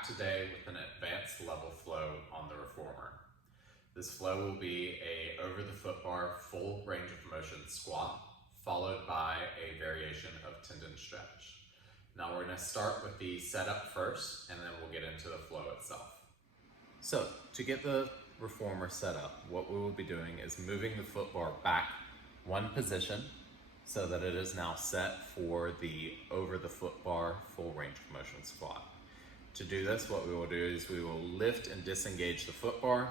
back today with an advanced level flow on the reformer. This flow will be a over the foot bar full range of motion squat, followed by a variation of tendon stretch. Now we're going to start with the setup first, and then we'll get into the flow itself. So to get the reformer set up, what we will be doing is moving the foot bar back one position so that it is now set for the over the foot bar full range of motion squat. To do this, what we will do is we will lift and disengage the foot bar,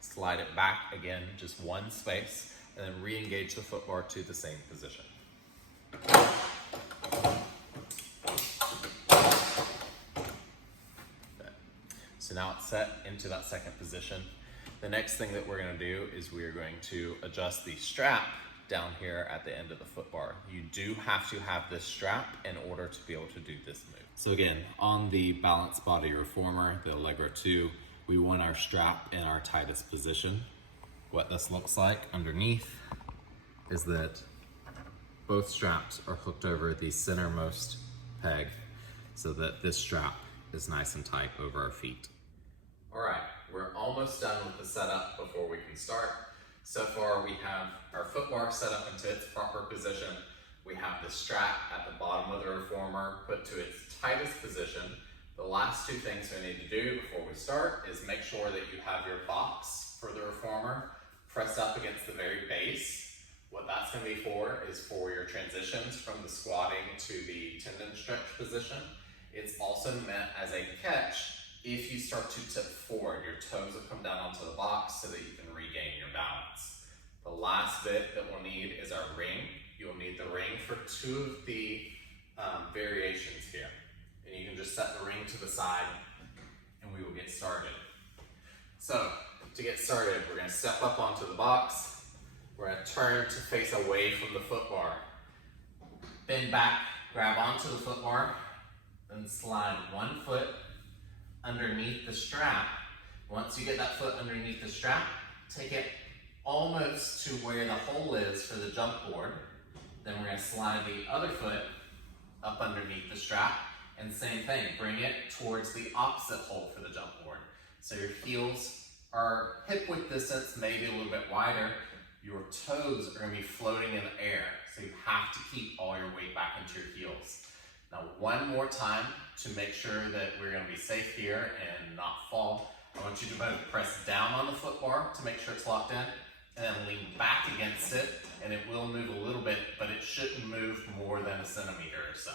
slide it back again just one space, and then re-engage the foot bar to the same position. Okay. So now it's set into that second position. The next thing that we're going to do is we are going to adjust the strap down here at the end of the foot bar. You do have to have this strap in order to be able to do this move. So again, on the balanced body reformer, the Allegro 2, we want our strap in our tightest position. What this looks like underneath is that both straps are hooked over the centermost peg so that this strap is nice and tight over our feet. All right, we're almost done with the setup before we can start. So far we have our foot bar set up into its proper position. We have the strap at the bottom of the reformer put to its tightest position. The last two things we need to do before we start is make sure that you have your box for the reformer pressed up against the very base. What that's going to be for is for your transitions from the squatting to the tendon stretch position. It's also meant as a catch if you start to tip forward. Your toes will come down onto the box so that you can regain your balance. The last bit that we'll need is our ring. You'll need the ring for two of the variations here. And you can just set the ring to the side and we will get started. So to get started, we're going to step up onto the box. We're going to turn to face away from the foot bar. Bend back, grab onto the foot bar, then slide one foot underneath the strap. Once you get that foot underneath the strap, take it almost to where the hole is for the jump board. Then we're going to slide the other foot up underneath the strap, and same thing, bring it towards the opposite hole for the jump board. So your heels are hip width distance, maybe a little bit wider. Your toes are going to be floating in the air, so you have to keep all your weight back into your heels. Now one more time to make sure that we're going to be safe here and not fall. I want you to both press down on the foot bar to make sure it's locked in, and then lean back against it, and it will move a little bit, but it shouldn't move more than a centimeter or so.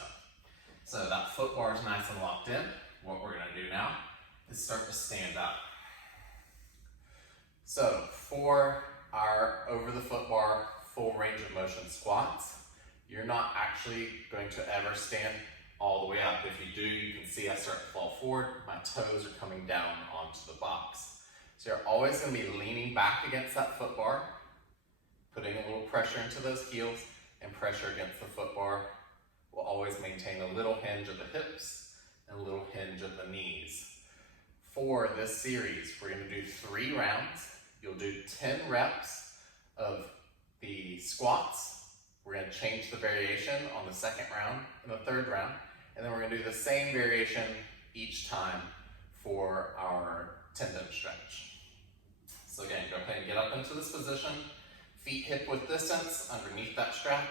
So that foot bar is nice and locked in. What we're going to do now is start to stand up. So for our over the foot bar full range of motion squats, you're not actually going to ever stand all the way up. If you do, you can see I start to fall forward. My toes are coming down onto the box. So you're always going to be leaning back against that foot bar, putting a little pressure into those heels and pressure against the foot bar. We'll always maintain a little hinge of the hips and a little hinge of the knees. For this series, we're going to do 3 rounds. You'll do 10 reps of the squats. We're going to change the variation on the second round and the third round. And then we're going to do the same variation each time for our tendon stretch. So again, go ahead and get up into this position. Feet hip width distance underneath that strap.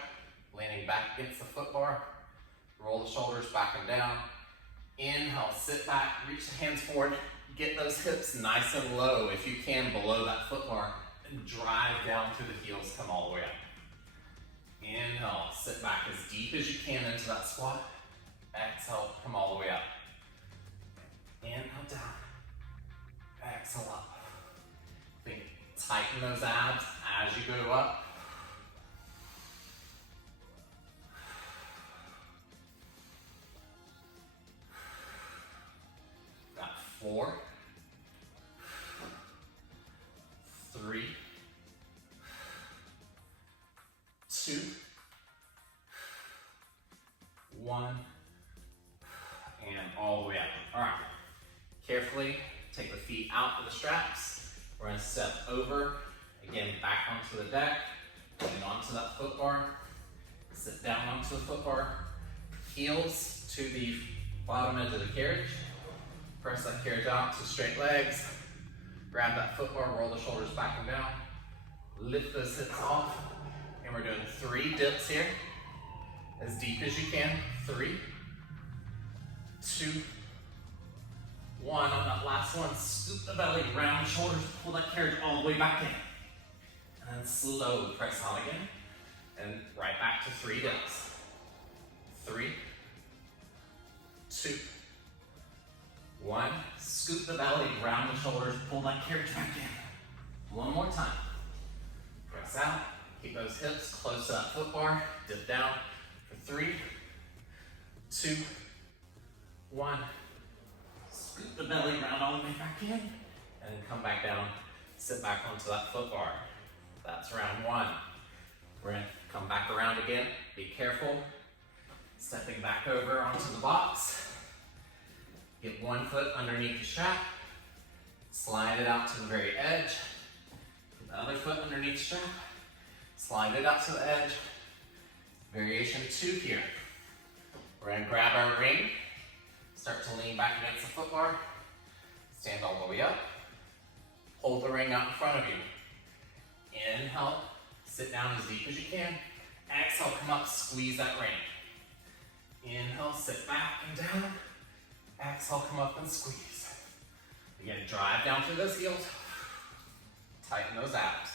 Leaning back against the foot bar. Roll the shoulders back and down. Inhale, sit back, reach the hands forward. Get those hips nice and low, if you can, below that foot bar, and drive down through the heels, come all the way up. Inhale, sit back as deep as you can into that squat. Exhale, come all the way up. Inhale down. Exhale up. Think, tighten those abs as you go up. Got 4, 3, 2, 1, and all the way up. All right, carefully take the feet out of the straps. We're going to step over, again, back onto the deck, getting onto that foot bar, sit down onto the foot bar, heels to the bottom edge of the carriage, Press that carriage out to straight legs. Grab that foot bar, roll the shoulders back and down. Lift those hips off. And we're doing 3 dips here. As deep as you can. 3, 2, 1. On that last one, scoop the belly, round the shoulders, pull that carriage all the way back in. And then slowly press out again. And right back to 3 dips. 3, 2, 1. Scoop the belly, round the shoulders, pull that carriage back in. One more time. Press out. Keep those hips close to that foot bar. Dip down for 3, 2, 1. Scoop the belly, round all the way back in. And then come back down. Sit back onto that foot bar. That's round 1. We're going to come back around again. Be careful. Stepping back over onto the box. Get one foot underneath the strap. Slide it out to the very edge. Get the other foot underneath the strap. Slide it out to the edge. Variation 2 here. We're going to grab our ring. Start to lean back against the foot bar. Stand all the way up. Hold the ring out in front of you. Inhale. Sit down as deep as you can. Exhale, come up, squeeze that ring. Inhale, sit back and down. Exhale, come up and squeeze. Again, drive down through those heels. Tighten those abs.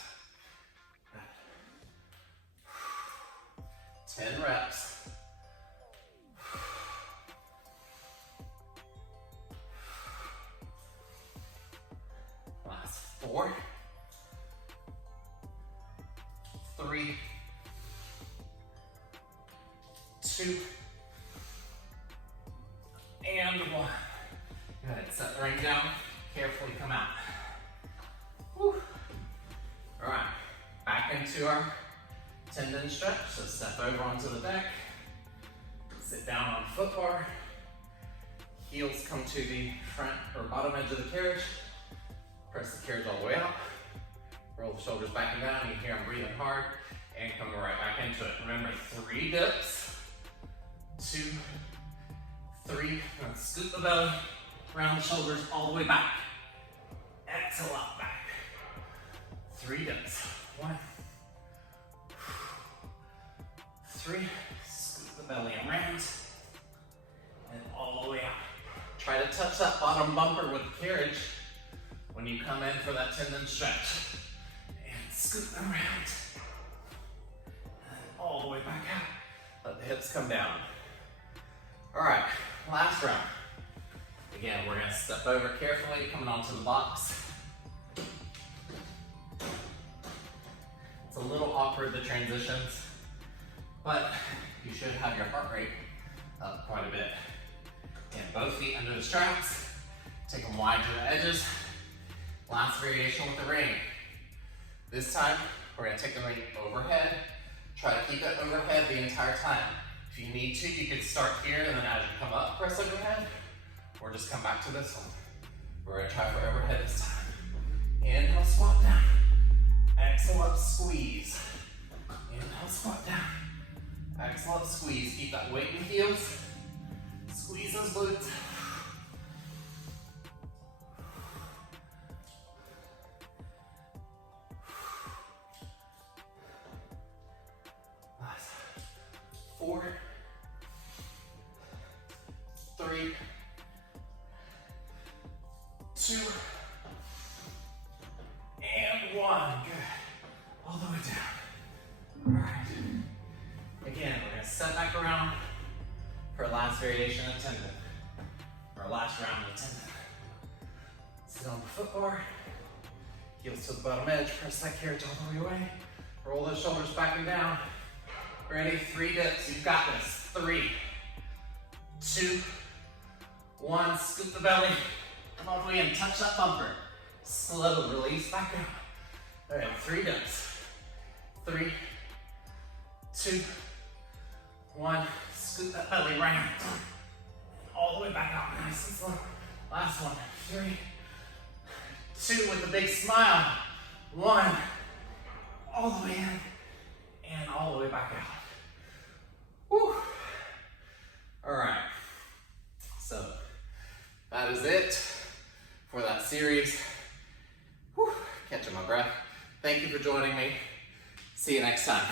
10 reps. Last 4, 3, 2, and 1. Good. Set the ring down. Carefully come out. Whew. All right. Back into our tendon stretch. So step over onto the deck. Sit down on the foot bar. Heels come to the front or bottom edge of the carriage. Press the carriage all the way up. Roll the shoulders back and down. You hear I'm breathing hard. And coming right back into it. Remember, 3 dips. 2, 3. And scoop the belly. Round the shoulders all the way back. Exhale out back. 3 dips. 1, 3. Scoop the belly around. And all the way out. Try to touch that bottom bumper with the carriage when you come in for that tendon stretch. And scoop them around. And all the way back out. Let the hips come down. All right, last round. Again, we're gonna step over carefully, coming onto the box. It's a little awkward, the transitions, but you should have your heart rate up quite a bit. Again, both feet under the straps. Take them wide to the edges. Last variation with the ring. This time, we're gonna take the ring overhead. Try to keep it overhead the entire time. If you need to, you could start here and then as you come up, press overhead, or just come back to this one. We're gonna try for overhead this time. Inhale, squat down. Exhale up, squeeze. Inhale, squat down. Exhale up, squeeze. Keep that weight in the heels. Squeeze those glutes. Last 4, 3, 2, and 1. Good. All the way down. All right. Again, we're going to step back around for our last variation of tendon. Our last round of tendon. Sit on the foot bar. Heels to the bottom edge. Press that carriage all the way away. Roll those shoulders back and down. Ready? 3 dips. You've got this. 3, 2, 1. Scoop the belly. Come all the way in. Touch that bumper. Slow release back out. All right, 3 dips. 3, 2, 1. Scoop that belly round. All the way back out. Nice and slow. Last one. 3, 2 with a big smile. 1. All the way in. And all the way back out. Whew. All right. So that is it. series. Whew, catching my breath. Thank you for joining me. See you next time.